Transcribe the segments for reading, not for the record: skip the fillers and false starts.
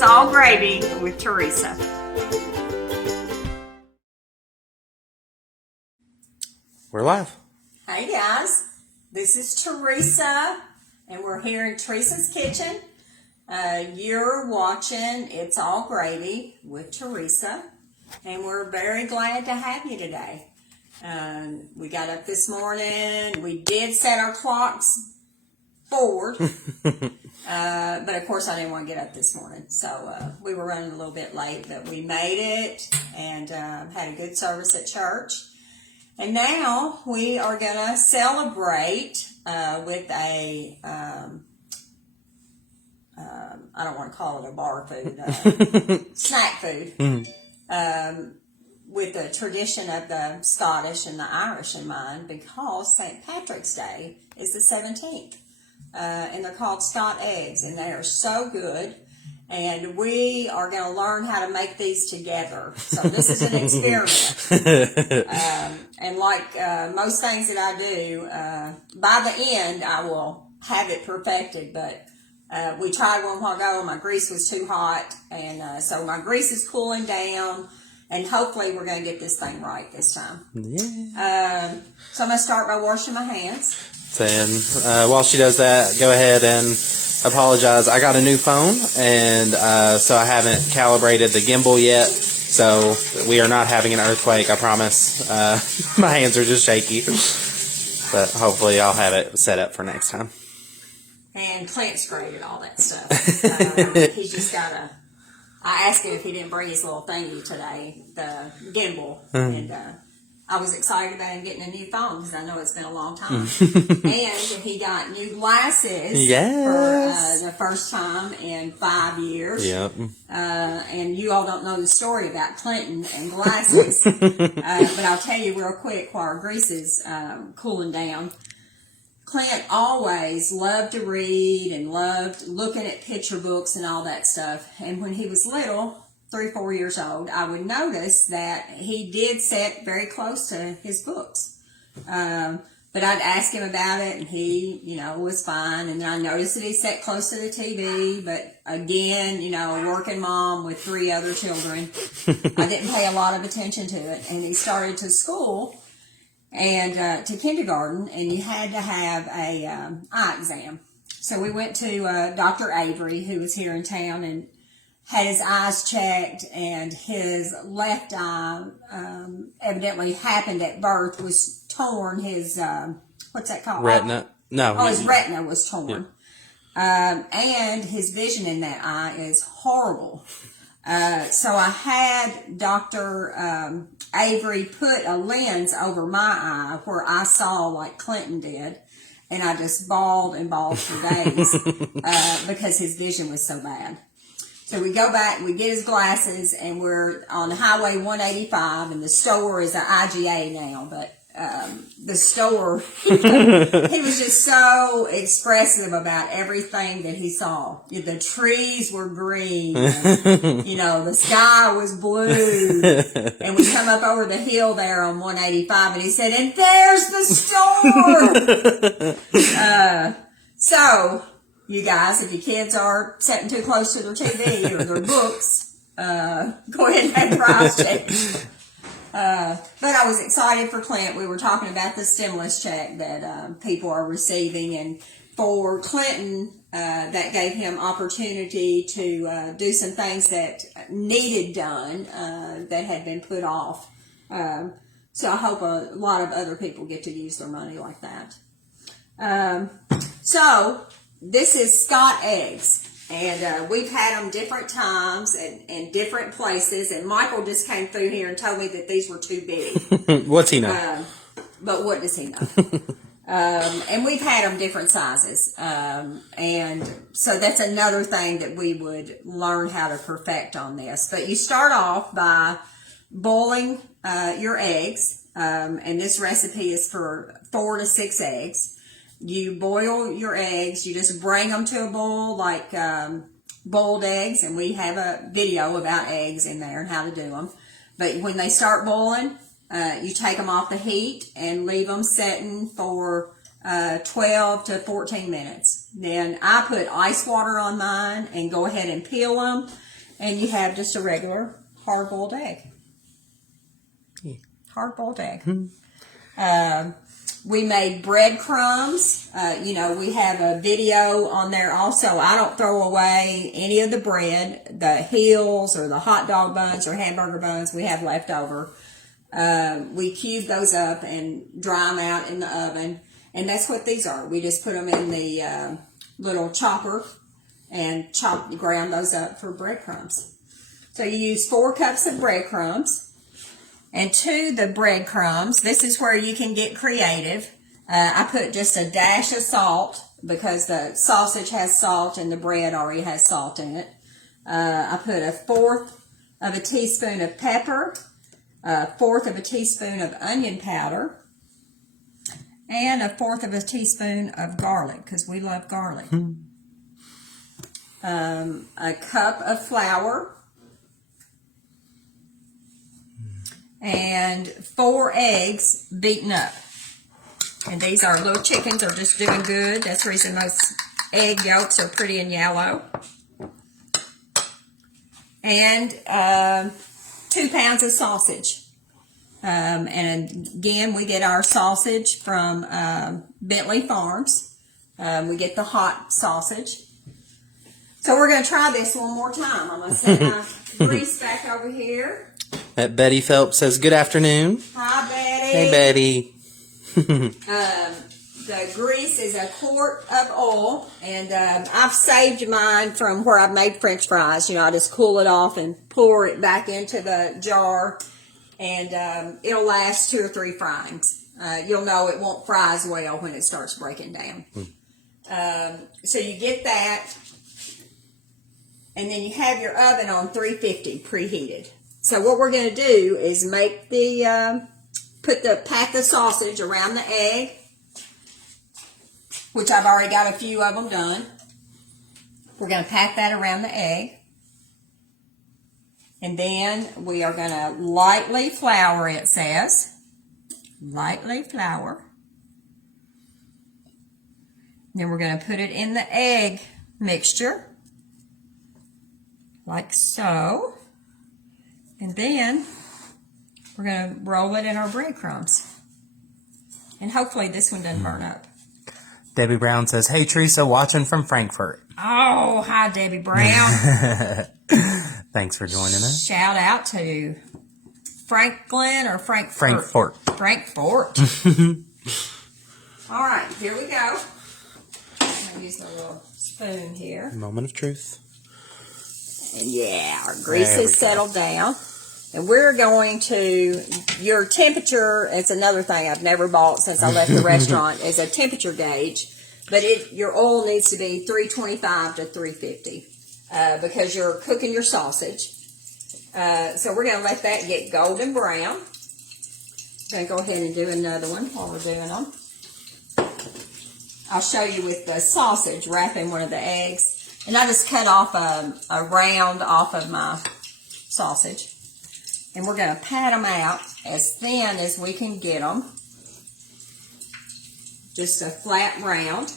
It's All Gravy with Teresa. We're live. Hey guys, this is Teresa, and we're here in Teresa's kitchen. You're watching It's All Gravy with Teresa, and we're very glad to have you today. We got up this morning. We did set our clocks forward, but of course I didn't want to get up this morning, so we were running a little bit late, but we made it and had a good service at church. And now we are going to celebrate with a, I don't want to call it a bar food, snack food, with the tradition of the Scottish and the Irish in mind, because St. Patrick's Day is the 17th. And they're called Scotch eggs, and they are so good. And we are going to learn how to make these together. So this is an experiment. And like most things that I do, by the end I will have it perfected. But we tried one while ago, and my grease was too hot. And so my grease is cooling down. And hopefully we're going to get this thing right this time. Yeah. So I'm going to start by washing my hands. And while she does that, go ahead and apologize. I got a new phone, and so I haven't calibrated the gimbal yet. So we are not having an earthquake, I promise. My hands are just shaky. But hopefully I'll have it set up for next time. And Clint's great at all that stuff. He's just got a... I asked him if he didn't bring his little thingy today, the gimbal, and I was excited about him getting a new phone because I know it's been a long time. And he got new glasses for the first time in 5 years. Yep. And you all don't know the story about Clinton and glasses, but I'll tell you real quick while our grease is cooling down. Clint always loved to read and loved looking at picture books and all that stuff. And when he was little, 3-4 years old, I would notice that he did sit very close to his books. But I'd ask him about it, and he, was fine. And then I noticed that he sat close to the TV. But again, a working mom with 3 other children, I didn't pay a lot of attention to it. And he started to school and to kindergarten, and you had to have a eye exam. So we went to Dr. Avery, who was here in town, and had his eyes checked, and his left eye evidently happened at birth, was torn. His, what's that called? Retina. No. Oh, his retina was torn. Yeah. And his vision in that eye is horrible. So I had Dr. Avery put a lens over my eye where I saw like Clinton did, and I just bawled and bawled for days because his vision was so bad. So we go back, we get his glasses, and we're on Highway 185, and the store is an IGA now, but the store, he was just so expressive about everything that he saw. The trees were green, and, the sky was blue, and we come up over the hill there on 185, and he said, and there's the store! So, you guys, if your kids are sitting too close to their TV or their books, go ahead and have your eyes checked. But I was excited for Clint. We were talking about the stimulus check that people are receiving, and for Clinton, that gave him opportunity to do some things that needed done that had been put off. So I hope a lot of other people get to use their money like that. So this is Scotch eggs. And we've had them different times and different places. And Michael just came through here and told me that these were too big. What's he know? But what does he know? And we've had them different sizes. And so that's another thing that we would learn how to perfect on this. But you start off by boiling your eggs. And this recipe is for 4 to 6 eggs. You boil your eggs, you just bring them to a boil like boiled eggs, and we have a video about eggs in there and how to do them. But when they start boiling, you take them off the heat and leave them setting for 12 to 14 minutes. Then I put ice water on mine and go ahead and peel them. And you have just a regular hard-boiled egg. Yeah. Hard-boiled egg. We made breadcrumbs. You know, we have a video on there also. I don't throw away any of the bread, the heels or the hot dog buns or hamburger buns we have left over. We cube those up and dry them out in the oven. And that's what these are. We just put them in the little chopper and ground those up for breadcrumbs. So you use 4 cups of breadcrumbs. And to the breadcrumbs, this is where you can get creative. I put just a dash of salt because the sausage has salt and the bread already has salt in it. I put 1/4 of a teaspoon of pepper, 1/4 of a teaspoon of onion powder, and 1/4 of a teaspoon of garlic because we love garlic. A cup of flour. And 4 eggs beaten up. And these are little chickens are just doing good. That's the reason those egg yolks are pretty and yellow. And 2 pounds of sausage. And again, we get our sausage from Bentley Farms. We get the hot sausage. So we're going to try this one more time. I'm going to set my grease back over here. That Betty Phelps says, good afternoon. Hi, Betty. Hey, Betty. The grease is 1 quart of oil, and I've saved mine from where I've made French fries. You know, I just cool it off and pour it back into the jar, and it'll last 2 or 3 fryings. You'll know it won't fry as well when it starts breaking down. So you get that, and then you have your oven on 350 preheated. So what we're going to do is make the pack the sausage around the egg, which I've already got a few of them done. We're going to pack that around the egg. And then we are going to lightly flour, it says. Lightly flour. Then we're going to put it in the egg mixture. Like so. And then we're going to roll it in our breadcrumbs. And hopefully this one doesn't burn up. Debbie Brown says, hey, Teresa, watching from Frankfurt. Oh, hi, Debbie Brown. Thanks for joining us. Shout out to Franklin or Frankfurt? Frankfurt. Frankfurt. All right, here we go. I'm going to use my little spoon here. Moment of truth. And yeah, our grease is settled down. And we're going to, your temperature, it's another thing I've never bought since I left the restaurant, is a temperature gauge. But your oil needs to be 325 to 350 because you're cooking your sausage. So we're going to let that get golden brown. I'm going to go ahead and do another one while we're doing them. I'll show you with the sausage, wrapping one of the eggs. And I just cut off a round off of my sausage. And we're going to pat them out as thin as we can get them. Just a flat round.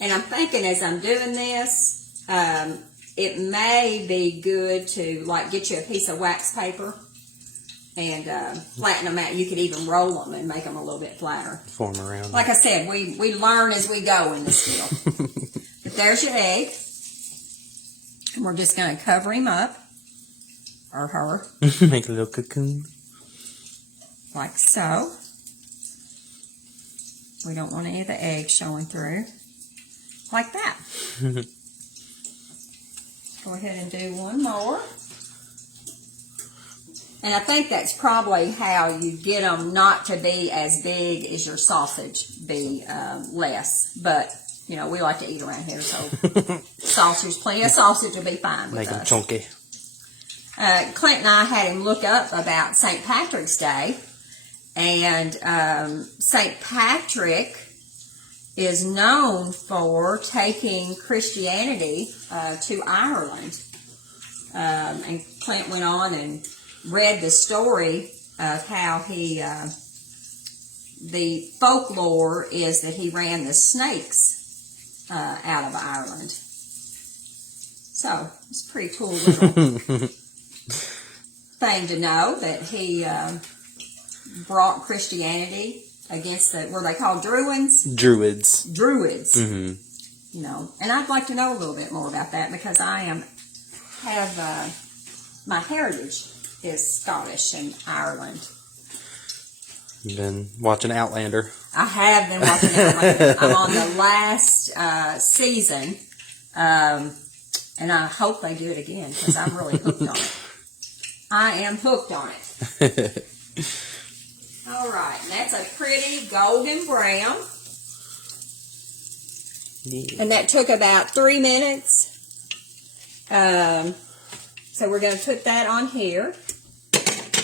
And I'm thinking as I'm doing this, it may be good to like get you a piece of wax paper and flatten them out. You could even roll them and make them a little bit flatter. Form around. Like I said, we learn as we go in this deal. But there's your egg. And we're just going to cover him up. Or her. Make a little cocoon. Like so. We don't want any of the eggs showing through. Like that. Go ahead and do one more. And I think that's probably how you get them not to be as big as your sausage, be less. But, you know, we like to eat around here, so sausage, plenty of sausage will be fine with us. Make them chunky. Clint and I had him look up about St. Patrick's Day, and St. Patrick is known for taking Christianity to Ireland. And Clint went on and read the story of how the folklore is that he ran the snakes out of Ireland. So it's a pretty cool little thing to know that he brought Christianity against the, what are they called, Druids? Druids. Mm-hmm. You know, and I'd like to know a little bit more about that because I have my heritage is Scottish and Ireland. You've been watching Outlander. I have been watching Outlander. I'm on the last season, and I hope they do it again because I'm really hooked on it. I am hooked on it. All right, and that's a pretty golden brown. Yeah. And that took about 3 minutes. So we're going to put that on here.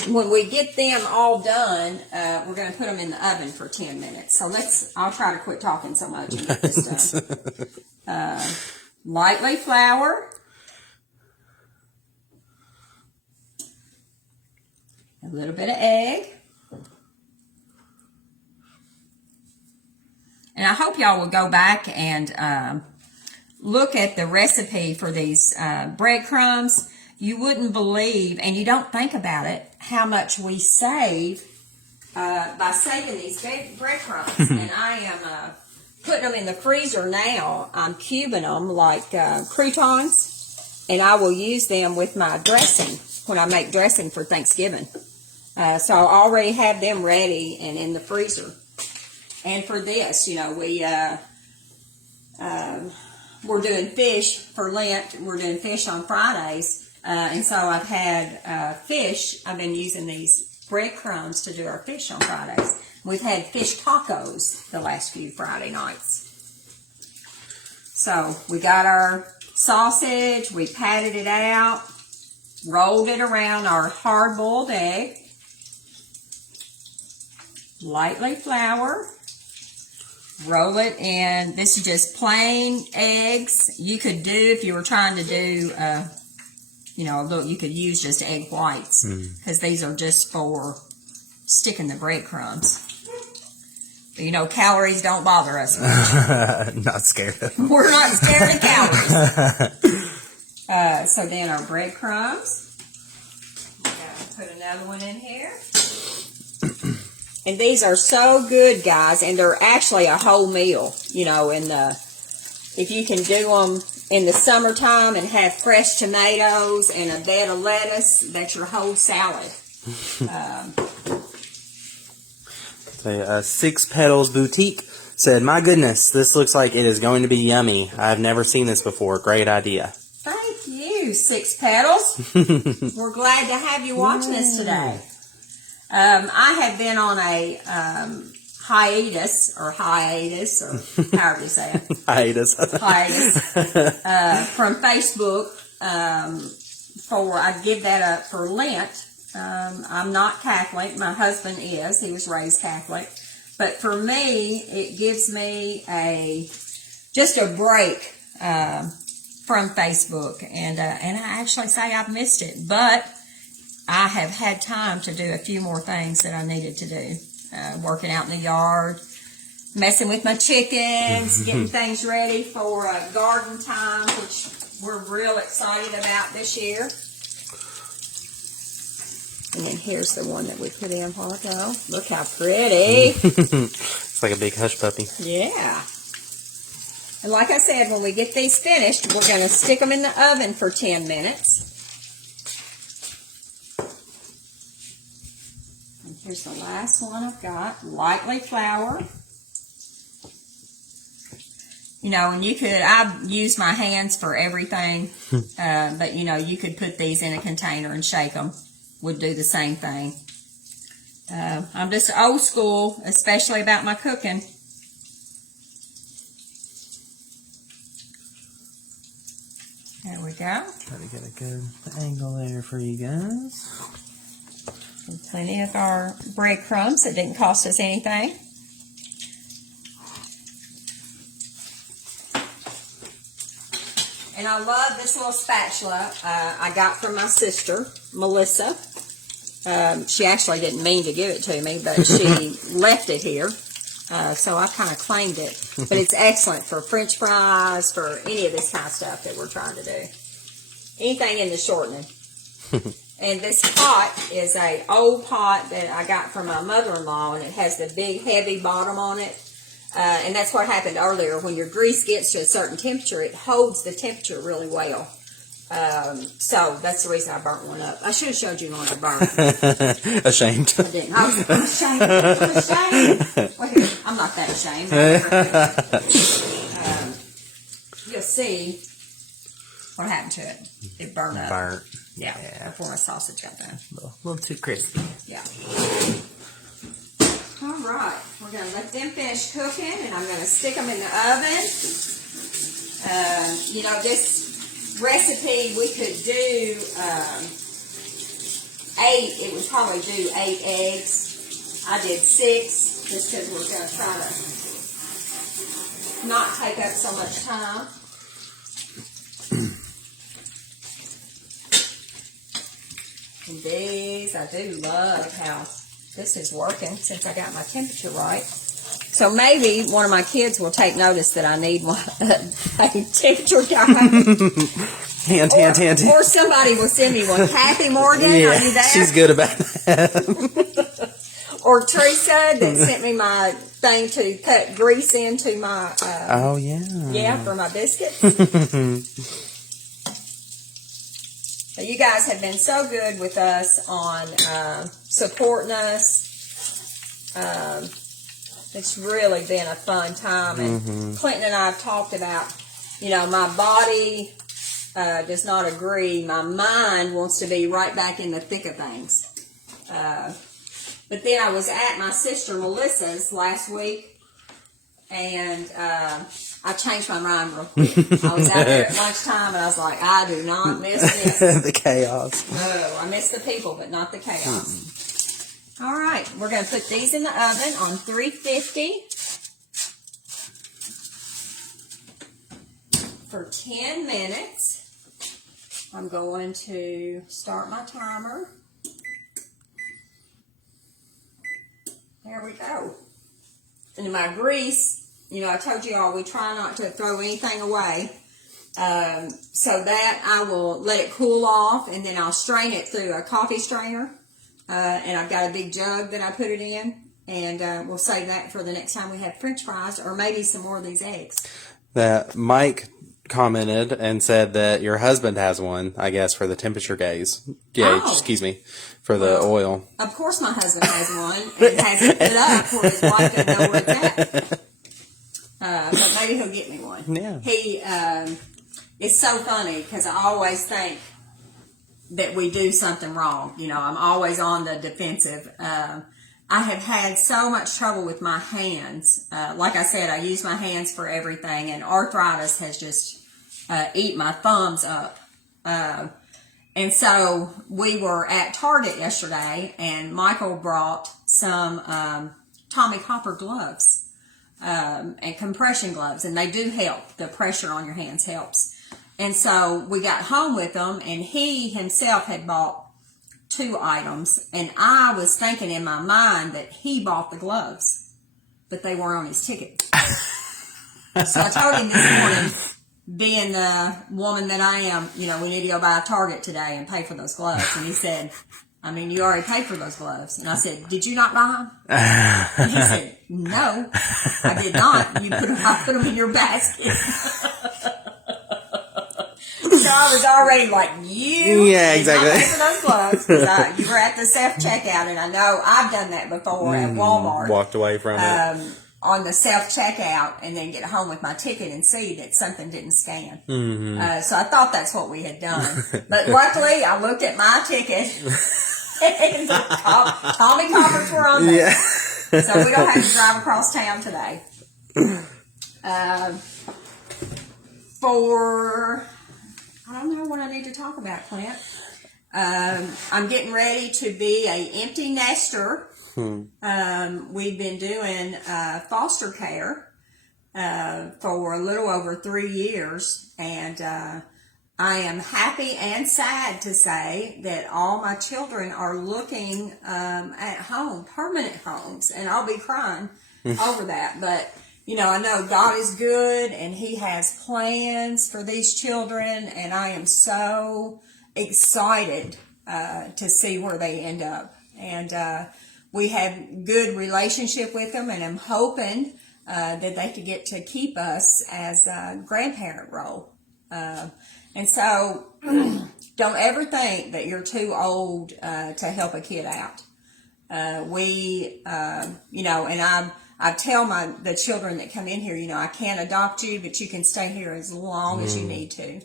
When we get them all done, we're going to put them in the oven for 10 minutes. So I'll try to quit talking so much and get this done. Lightly flour. A little bit of egg. And I hope y'all will go back and look at the recipe for these breadcrumbs. You wouldn't believe, and you don't think about it, how much we save by saving these breadcrumbs. And I am putting them in the freezer now. I'm cubing them like croutons, and I will use them with my dressing when I make dressing for Thanksgiving. So I already have them ready and in the freezer. And for this, you know, we're doing fish for Lent. We're doing fish on Fridays. And so I've had fish. I've been using these breadcrumbs to do our fish on Fridays. We've had fish tacos the last few Friday nights. So we got our sausage. We patted it out. Rolled it around our hard-boiled egg. Lightly flour. Roll it in. This is just plain eggs. You could do, if you were trying to do, you know, look, you could use just egg whites because these are just for sticking the breadcrumbs. But, you know, calories don't bother us much. Not scared of them. We're not scared of calories. So then our breadcrumbs. Put another one in here. And these are so good, guys, and they're actually a whole meal, you know, if you can do them in the summertime and have fresh tomatoes and a bed of lettuce, that's your whole salad. Six Petals Boutique said, "My goodness, this looks like it is going to be yummy. I've never seen this before. Great idea." Thank you, Six Petals. We're glad to have you watching us today. I have been on a hiatus, or however you say it. Hiatus. From Facebook. I give that up for Lent. I'm not Catholic. My husband is. He was raised Catholic. But for me, it gives me just a break from Facebook. And I actually say I've missed it. But I have had time to do a few more things that I needed to do. Working out in the yard, messing with my chickens, getting things ready for garden time, which we're real excited about this year. And then here's the one that we put in a while ago. Look how pretty. It's like a big hush puppy. Yeah. And like I said, when we get these finished, we're going to stick them in the oven for 10 minutes. Here's the last one I've got. Lightly flour. You know, and I use my hands for everything. But, you know, you could put these in a container and shake them. Would do the same thing. I'm just old school, especially about my cooking. There we go. Try to get a good angle there for you guys. And plenty of our breadcrumbs that didn't cost us anything. And I love this little spatula I got from my sister, Melissa. She actually didn't mean to give it to me, but she left it here. So I kind of claimed it. But it's excellent for French fries, for any of this kind of stuff that we're trying to do. anything in the shortening. And this pot is a old pot that I got from my mother-in-law, and it has the big heavy bottom on it. And that's what happened earlier. When your grease gets to a certain temperature, it holds the temperature really well. So that's the reason I burnt one up. I should have showed you one I burnt. Ashamed. I didn't. I'm ashamed. I'm ashamed. Well, here, I'm not that ashamed. You'll see what happened to it. It burned up. Burnt. Yeah. Before my sausage got done. A little too crispy. Yeah. All right. We're going to let them finish cooking, and I'm going to stick them in the oven. You know, this recipe, we could do 8. It would probably do 8 eggs. I did 6 just because we're going to try to not take up so much time. And these, I do love how this is working since I got my temperature right. So maybe one of my kids will take notice that I need one, a temperature guy. Hint. Or somebody will send me one. Kathy Morgan, are you there? She's good about that. Or Teresa that sent me my thing to cut grease into my... oh, yeah. Yeah, for my biscuits. So you guys have been so good with us on supporting us. It's really been a fun time. And Clinton and I have talked about, you know, my body does not agree. My mind wants to be right back in the thick of things. But then I was at my sister Melissa's last week, and I changed my mind real quick. I was out there at lunchtime, and I was like, I do not miss this. The chaos. No, I miss the people, but not the chaos. All right, we're going to put these in the oven on 350 for 10 minutes. I'm going to start my timer. There we go. And in my grease, you know, I told you all we try not to throw anything away. So that I will let it cool off, and then I'll strain it through a coffee strainer. And I've got a big jug that I put it in. And we'll save that for the next time we have French fries, or maybe some more of these eggs. That Mike commented and said that your husband has one, I guess, for the temperature gauge. Excuse me, for the oil. Of course my husband has one, and has it put up where his wife doesn't know where it's at. But maybe he'll get me one. Yeah. He, it's so funny because I always think that we do something wrong. You know, I'm always on the defensive. I have had so much trouble with my hands. Like I said, I use my hands for everything, and arthritis has just eat my thumbs up. And so we were at Target yesterday, and Michael brought some Tommy Hopper gloves and compression gloves, and they do help. The pressure on your hands helps. And so we got home with them, and he himself had bought 2 items, and I was thinking in my mind that he bought the gloves, but they weren't on his ticket. So I told him this morning, being the woman that I am, you know, we need to go by Target today and pay for those gloves. And he said, I mean, you already paid for those gloves. And I said, did you not buy them? And he said, no, I did not. I put them in your basket. So I was already like, yeah, exactly. Not pay for those gloves, because you were at the self-checkout, and I know I've done that before at Walmart. Walked away from it. On the self-checkout, and then get home with my ticket and see that something didn't scan. So I thought that's what we had done. But luckily, I looked at my ticket, and Tommy Coppers were on there. Yeah. So we don't have to drive across town today. I don't know what I need to talk about, Clint. I'm getting ready to be a empty nester. We've been doing foster care for a little over 3 years, and I am happy and sad to say that all my children are looking at home, permanent homes, and I'll be crying over that. But I know God is good and He has plans for these children, and I am so excited to see where they end up. And we have good relationship with them, and I'm hoping that they could get to keep us as a grandparent role. And so don't ever think that you're too old to help a kid out. And I tell the children that come in here, I can't adopt you, but you can stay here as long as you need to.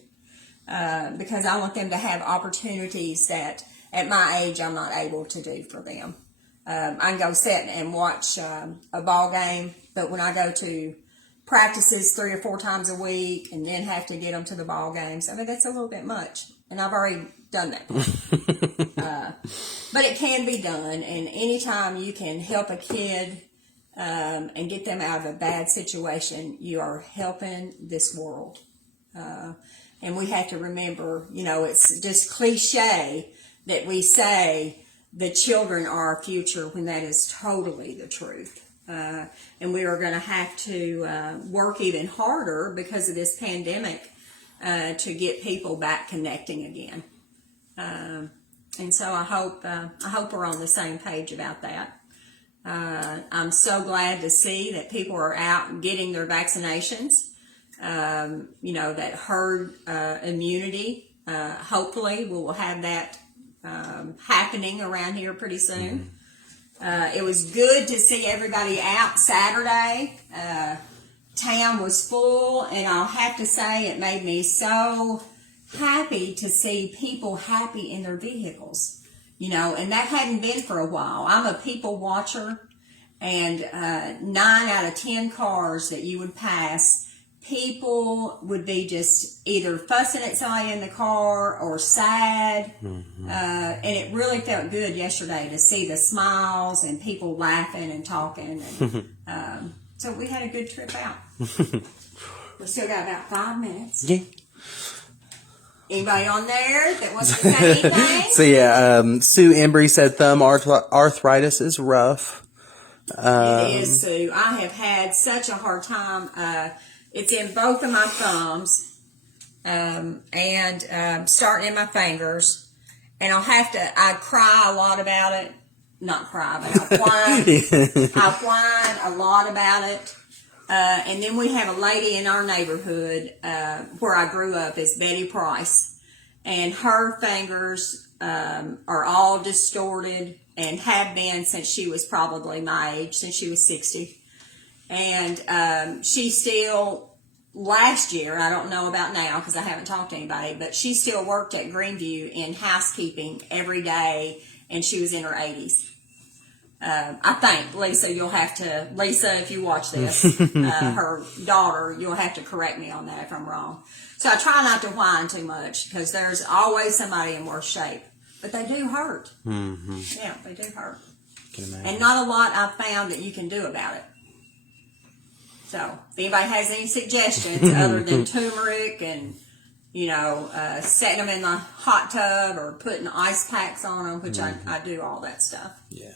Because I want them to have opportunities that at my age I'm not able to do for them. I can go sit and watch a ball game, but when I go to practices 3 or 4 times a week and then have to get them to the ball games, I mean, that's a little bit much. And I've already done that. But it can be done, and anytime you can help a kid and get them out of a bad situation, you are helping this world. And we have to remember, it's just cliche that we say the children are our future when that is totally the truth. And we are going to have to work even harder because of this pandemic to get people back connecting again. And so I hope we're on the same page about that. I'm so glad to see that people are out getting their vaccinations. That herd immunity. Hopefully, we will have that happening around here pretty soon. It was good to see everybody out Saturday. Town was full, and I'll have to say it made me so happy to see people happy in their vehicles, and that hadn't been for a while. I'm a people watcher, and 9 out of 10 cars that you would pass, people would be just either fussing at somebody in the car or sad. And it really felt good yesterday to see the smiles and people laughing and talking. And, so we had a good trip out. We still got about 5 minutes. Yeah. Anybody on there that wants to say anything? So yeah, Sue Embry said thumb arthritis is rough. It is, Sue. I have had such a hard time. It's in both of my thumbs, and starting in my fingers. And I cry a lot about it. Not cry, but I whine. I whine a lot about it. And then we have a lady in our neighborhood where I grew up, is Betty Price. And her fingers are all distorted and have been since she was probably my age, since she was 60. And she still, last year, I don't know about now because I haven't talked to anybody, but she still worked at Greenview in housekeeping every day, and she was in her 80s. I think, Lisa, if you watch this, her daughter, you'll have to correct me on that if I'm wrong. So I try not to whine too much because there's always somebody in worse shape. But they do hurt. Mm-hmm. Yeah, they do hurt. And not a lot I've found that you can do about it. So if anybody has any suggestions other than turmeric and, setting them in the hot tub or putting ice packs on them, which I do all that stuff. Yeah.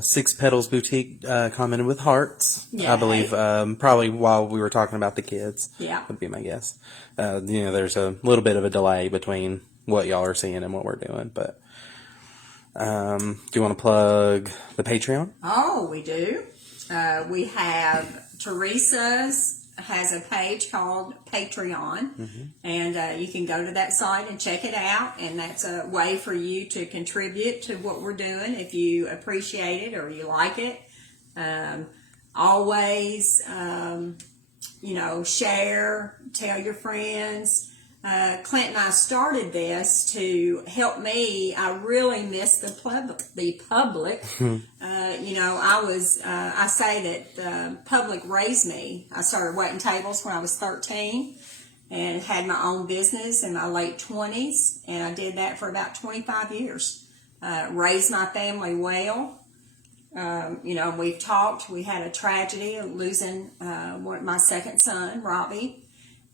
Six Petals Boutique commented with hearts. Yeah. I believe probably while we were talking about the kids. Yeah. Would be my guess. There's a little bit of a delay between what y'all are seeing and what we're doing. But do you want to plug the Patreon? Oh, we do. We have Teresa's has a page called Patreon, and you can go to that site and check it out, and that's a way for you to contribute to what we're doing if you appreciate it or you like it. Always, share, tell your friends. Clint and I started this to help me. I really miss the public. I say that public raised me. I started waiting tables when I was 13 and had my own business in my late 20s. And I did that for about 25 years. Raised my family well. We've talked. We had a tragedy of losing my second son, Robbie.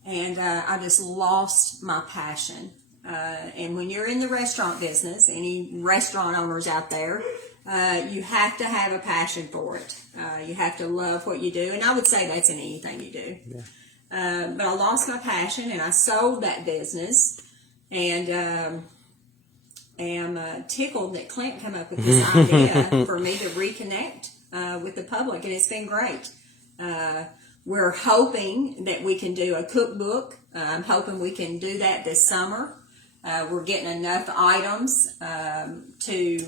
And I just lost my passion. And when you're in the restaurant business, any restaurant owners out there, You have to have a passion for it. You have to love what you do. And I would say that's in anything you do. Yeah. But I lost my passion and I sold that business. And am tickled that Clint came up with this idea for me to reconnect with the public. And it's been great. We're hoping that we can do a cookbook. I'm hoping we can do that this summer. We're getting enough items to...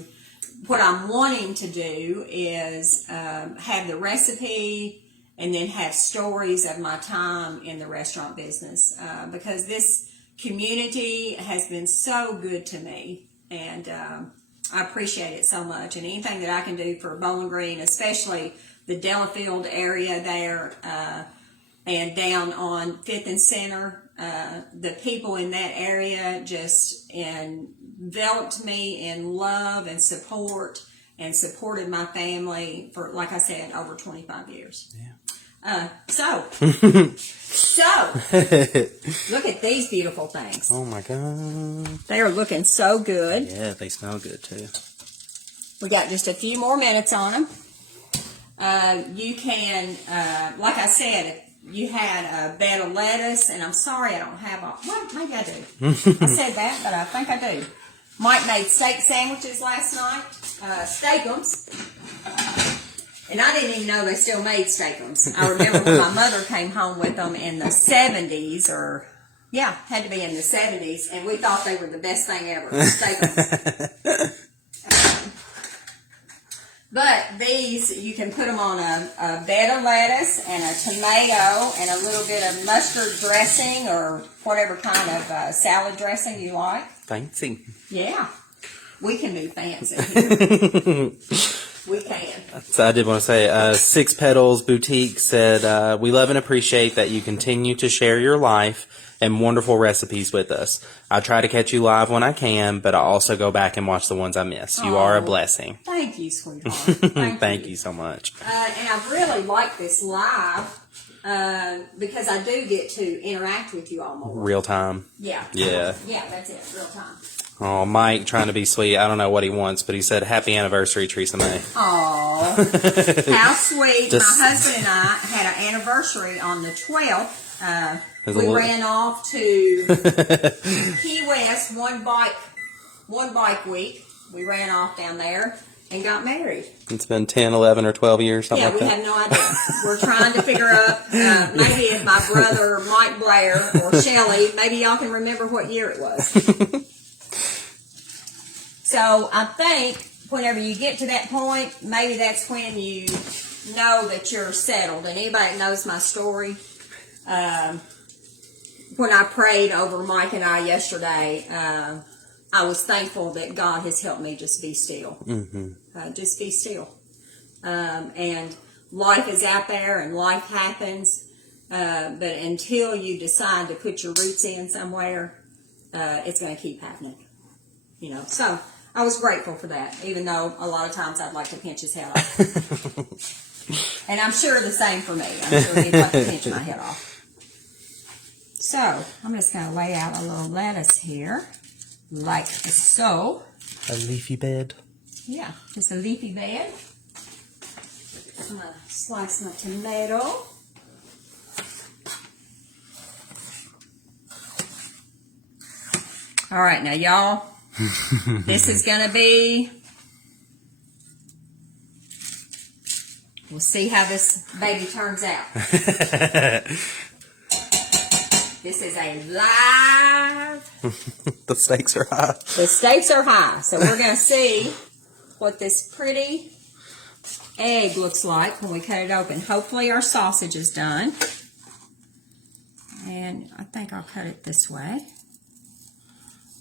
What I'm wanting to do is have the recipe and then have stories of my time in the restaurant business because this community has been so good to me, and I appreciate it so much. And anything that I can do for Bowling Green, especially the Delafield area there and down on 5th and Center, the people in that area just enveloped me in love and support and supported my family for, like I said, over 25 years. Yeah. So, look at these beautiful things. Oh my God. They are looking so good. Yeah, they smell good too. We got just a few more minutes on them. You can, like I said, you had a bed of lettuce, and I'm sorry I don't have all. Well, maybe I do. I said that, but I think I do. Mike made steak sandwiches last night, steakums, and I didn't even know they still made steakums. I remember when my mother came home with them in the 70s, had to be in the 70s, and we thought they were the best thing ever, steakums. But these, you can put them on a bed of lettuce and a tomato and a little bit of mustard dressing or whatever kind of salad dressing you like. Fancy. Yeah. We can be fancy. We can. So I did want to say, Six Petals Boutique said, we love and appreciate that you continue to share your life and wonderful recipes with us. I try to catch you live when I can, but I also go back and watch the ones I miss. You are a blessing. Thank you, sweetheart. Thank you so much. And I really like this live because I do get to interact with you all more. Real time. Yeah. Yeah. Yeah, that's it. Real time. Oh, Mike trying to be sweet. I don't know what he wants, but he said, happy anniversary, Teresa May. Aw. How sweet. My husband and I had an anniversary on the 12th. We ran off to Key West one bike week. We ran off down there and got married. It's been 10, 11, or 12 years, something like that. Yeah, we have no idea. We're trying to figure out, maybe if my brother Mike Blair or Shelley, maybe y'all can remember what year it was. So I think whenever you get to that point, maybe that's when you know that you're settled. And anybody that knows my story, when I prayed over Mike and I yesterday, I was thankful that God has helped me just be still. Mm-hmm. Just be still. And life is out there and life happens. But until you decide to put your roots in somewhere, it's going to keep happening. You know, so I was grateful for that, even though a lot of times I'd like to pinch his head off. And I'm sure the same for me. I'm sure he'd like to pinch my head off. So, I'm just going to lay out a little lettuce here, like so. A leafy bed. Yeah, just a leafy bed. I'm going to slice my tomato. All right, now y'all, this is going to be, we'll see how this baby turns out. This is a live. The stakes are high. The stakes are high. So we're going to see what this pretty egg looks like when we cut it open. Hopefully our sausage is done. And I think I'll cut it this way.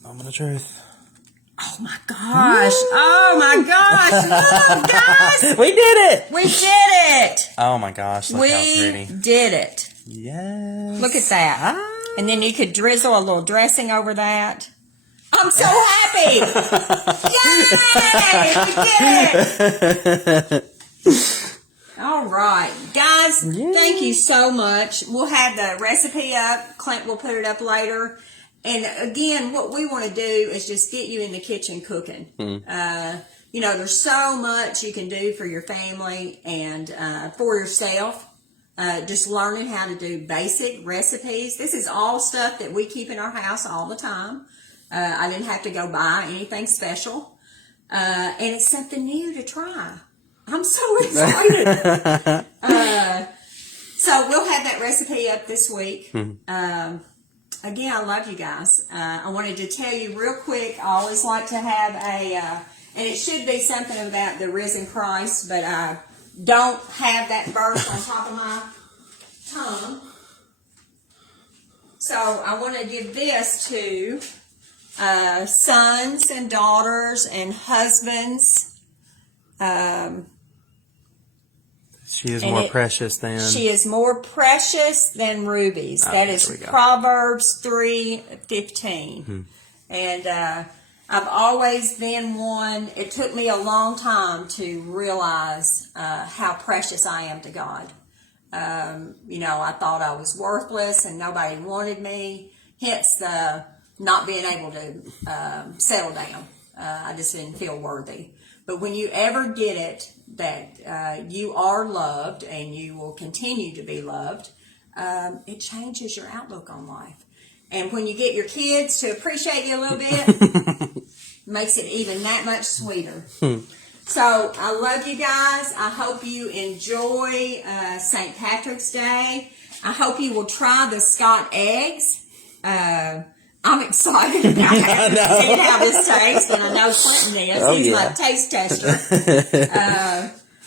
Moment of truth. Oh my gosh. Woo! Oh my gosh. Look, guys. We did it. We did it. Oh my gosh. Look how pretty. We did it. Yes. Look at that. And then you could drizzle a little dressing over that. I'm so happy! Yay! We did it! All right. Guys, thank you so much. We'll have the recipe up. Clint will put it up later. And again, what we want to do is just get you in the kitchen cooking. there's so much you can do for your family and for yourself. Just learning how to do basic recipes. This is all stuff that we keep in our house all the time. I didn't have to go buy anything special. And it's something new to try. I'm so excited. So we'll have that recipe up this week. Again, I love you guys. I wanted to tell you real quick, I always like to have and it should be something about the risen Christ, but I don't have that verse on top of my tongue. So I want to give this to sons and daughters and husbands. She is more precious than... She is more precious than rubies. Oh, that is Proverbs 3:15. And I've always been one... It took me a long time to realize how precious I am to God. I thought I was worthless and nobody wanted me. Hence the not being able to settle down. I just didn't feel worthy. But when you ever get it, that you are loved and you will continue to be loved, it changes your outlook on life. And when you get your kids to appreciate you a little bit, makes it even that much sweeter. So I love you guys. I hope you enjoy St. Patrick's Day. I hope you will try the Scotch eggs. I'm excited about seeing how this tastes, and I know Clinton is. He's my taste tester.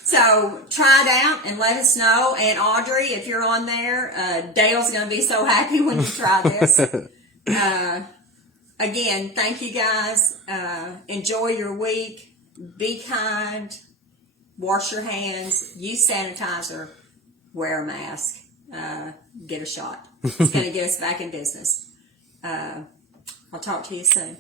So try it out and let us know. And Audrey, if you're on there, Dale's going to be so happy when you try this. Again, thank you guys. Enjoy your week. Be kind. Wash your hands. Use sanitizer. Wear a mask. Get a shot. It's going to get us back in business. I'll talk to you soon.